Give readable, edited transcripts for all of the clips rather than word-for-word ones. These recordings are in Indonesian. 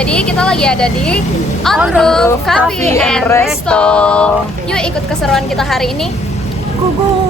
Jadi kita lagi ada di On Roof Cafe and Resto. Yuk ikut keseruan kita hari ini. Go.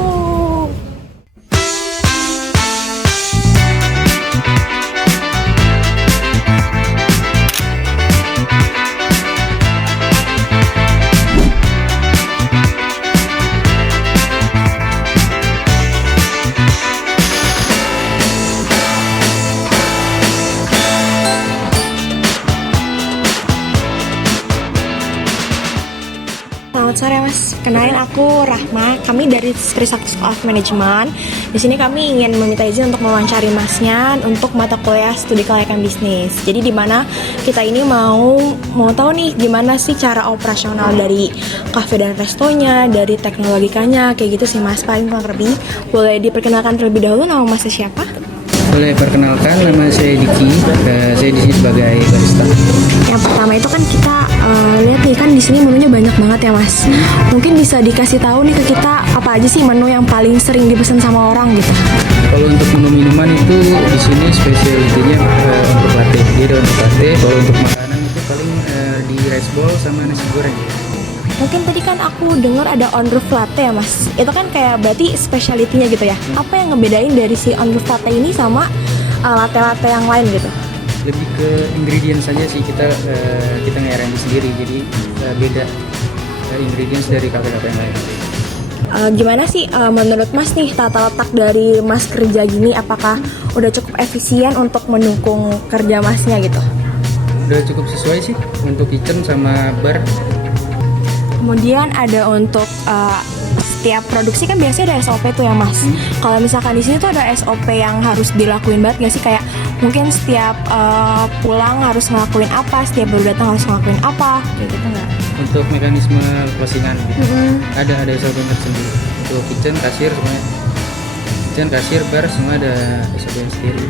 Selamat sore Mas, kenalin aku Rahma. Kami dari Trisakti School of Management. Di sini kami ingin meminta izin untuk mewawancari Masnya untuk mata kuliah studi kelayakan bisnis. Jadi di mana kita ini mau tahu nih gimana sih cara operasional dari kafe dan restonya, dari teknologikanya, kayak gitu sih Mas. Paling kurang lebih. Boleh diperkenalkan terlebih dahulu nama Masnya siapa? Boleh perkenalkan, nama saya Diki. Saya di sini sebagai barista. Yang pertama itu kan kita lihat nih kan di sini menunya banyak banget ya Mas. Mungkin bisa dikasih tahu nih ke kita apa aja sih menu yang paling sering dipesan sama orang gitu. Kalau untuk menu minuman itu di sini spesialitinya untuk latte. Dia ada untuk latte. Kalau untuk makanan itu paling di rice bowl sama nasi goreng. Mungkin tadi kan aku dengar ada on roof latte ya Mas. Itu kan kayak berarti specialty-nya gitu ya. Apa yang ngebedain dari si on roof latte ini sama latte-latte yang lain gitu? Lebih ke ingredient saja sih, kita nge-R&D sendiri, jadi beda ingredients dari kafe-kafe yang lain. Gimana sih menurut Mas nih tata letak dari Mas kerja gini, apakah udah cukup efisien untuk mendukung kerja Masnya gitu? Udah cukup sesuai sih untuk kitchen sama bar. Kemudian ada untuk setiap produksi kan biasanya ada SOP tuh ya Mas. Kalau misalkan di sini tuh ada SOP yang harus dilakuin banget nggak sih, kayak mungkin setiap pulang harus ngelakuin apa, setiap baru datang harus ngelakuin apa, kayak gitu nggak? Untuk mekanisme closingan gitu. Ada SOP tersendiri. Untuk kitchen, kasir semuanya. Kitchen, kasir, bar semua ada SOP sendiri.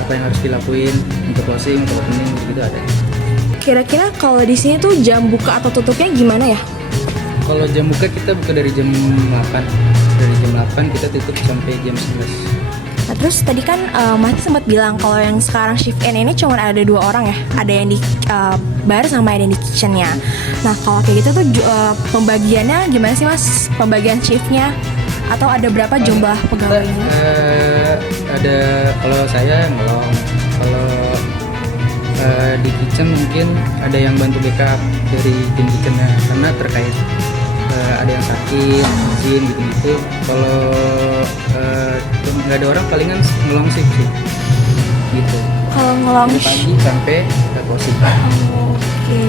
Apa yang harus dilakuin untuk closing, untuk opening gitu ada. Kira-kira kalau di sini tuh jam buka atau tutupnya gimana ya? Kalau jam buka kita buka dari jam 8. Dari jam 8 kita tutup sampai jam 11. Nah terus tadi kan Mas sempat bilang kalau yang sekarang shift N ini cuma ada 2 orang ya. Ada yang di bar sama ada yang di kitchennya. Nah kalau kayak gitu tuh pembagiannya gimana sih Mas? Pembagian shiftnya? Atau ada berapa jumlah pegawainya? Ada, kalau saya ngelong. Kalau di kitchen mungkin ada yang bantu backup dari tim kitchennya karena terkait ada yang sakit, izin gitu-gitu. Kalau nggak ada orang palingan ngelong shift sih gitu. Kalau ngelong dari pagi sampai ke closing. Oke.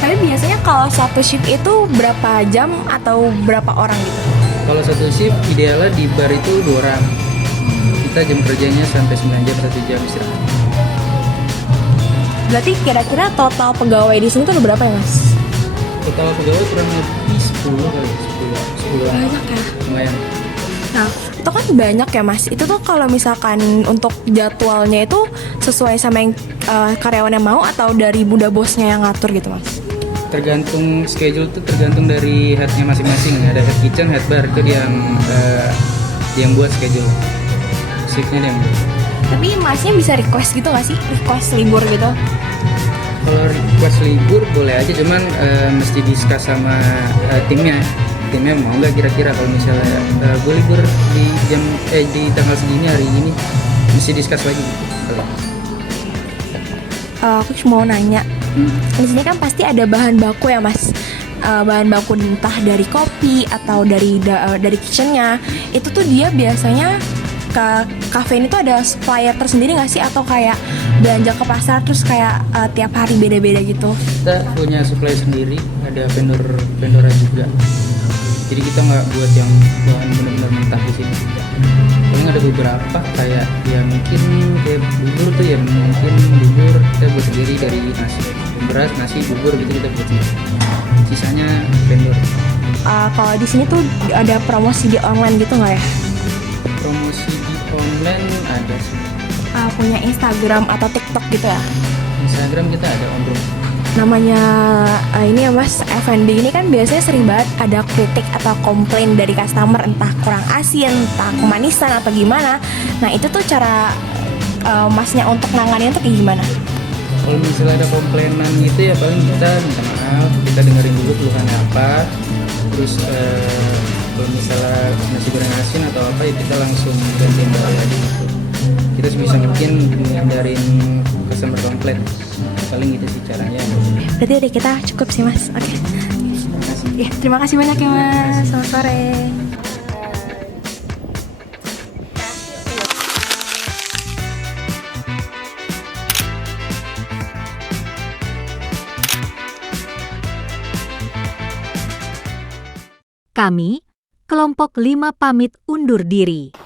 Tapi biasanya kalau satu shift itu berapa jam atau berapa orang gitu? Kalau satu shift idealnya di bar itu 2 orang. Kita jam kerjanya sampai 9 jam, 1 jam istirahat. Berarti kira-kira total pegawai di sini tuh ada berapa ya Mas? Total pegawai kurang lebih 10 kali, 10 orang. Banyak ya. Lumayan. Nah, itu kan banyak ya Mas. Itu tuh kalau misalkan untuk jadwalnya itu sesuai sama yang karyawannya mau atau dari bunda bosnya yang ngatur gitu Mas? Tergantung schedule tuh, tergantung dari headnya masing-masing. Ada head kitchen, head bar itu dia yang buat schedule. Shiftnya dia yang buat. Tapi Masnya bisa request gitu nggak sih? Request libur gitu? Kalau request libur boleh aja, cuman mesti discuss sama timnya mau nggak kira-kira kalau misalnya gue libur di di tanggal segini hari ini, mesti discuss lagi kalau Aku cuma mau nanya, di sini kan pasti ada bahan baku ya Mas. Bahan baku entah dari kopi atau dari kitchennya. Itu tuh dia biasanya ke kafe ini tuh ada supplier tersendiri nggak sih, atau kayak belanja ke pasar terus kayak tiap hari beda-beda gitu? kita punya supply sendiri, ada vendornya juga. Jadi kita nggak buat yang bahan benar-benar mentah di sini. Paling ada beberapa kayak ya mungkin kayak bubur tuh ya, mungkin bubur kita buat sendiri dari nasi, beras, nasi, bubur gitu kita buat sendiri. Sisanya vendor. Kalau di sini tuh ada promosi di online gitu nggak ya? Promosi di online ada sih. Punya Instagram atau TikTok gitu ya? Instagram kita ada On Roof. Namanya ini ya Mas, F&B ini kan biasanya sering banget ada kritik atau komplain dari customer, entah kurang asin, entah kemanisan atau gimana. Nah itu tuh cara Masnya untuk nanganin tuh kayak gimana? Kalau misalnya ada komplainan gitu ya paling kita minta maaf, kita dengerin dulu keluhannya apa. Terus kalau misalnya nasi goreng asin atau apa ya kita langsung gantiin baru aja gitu. Kita sebisa mungkin hindarin customer komplain. Paling gitu sih caranya. Berarti dari kita cukup sih mas. Oke. Ya, terima kasih banyak ya mas. Selamat sore. Kami, kelompok 5 pamit undur diri.